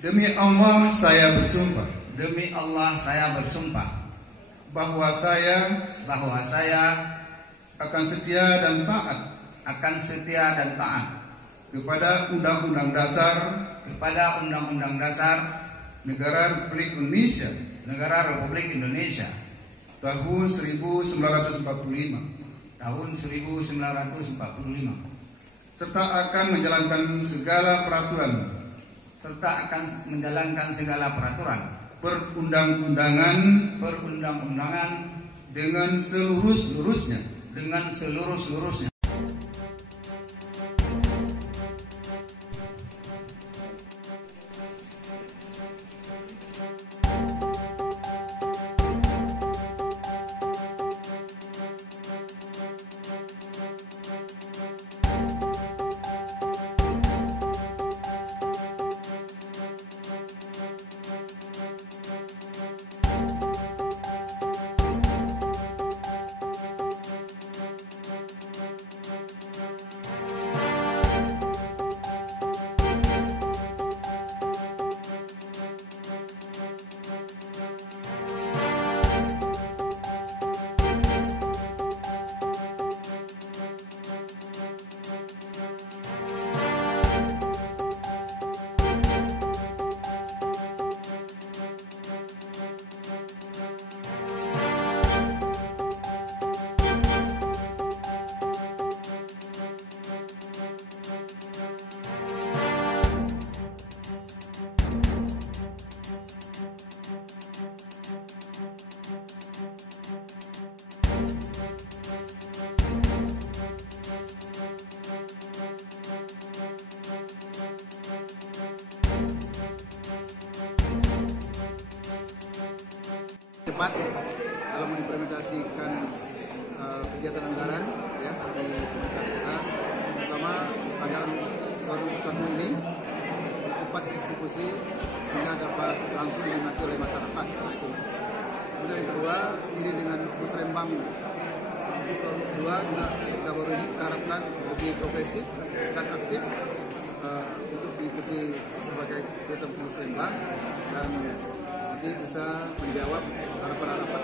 Demi Allah saya bersumpah. Demi Allah saya bersumpah bahwa saya akan setia dan taat kepada Undang-Undang Dasar Negara Republik Indonesia tahun 1945 serta akan menjalankan segala peraturan perundang-undangan dengan seluruh-seluruhnya. Cepat dalam mengimplementasikan kegiatan anggaran ya di pemerintah daerah, terutama anggaran 2021 ini cepat dieksekusi sehingga dapat langsung dinikmati oleh masyarakat. Nah, itu. Kemudian yang kedua, seiring dengan Musrembang tahun kedua juga Sekda baru ini kita harapkan lebih progresif dan aktif untuk mengikuti berbagai kegiatan Musrembang dan nanti bisa menjawab harapan-harapan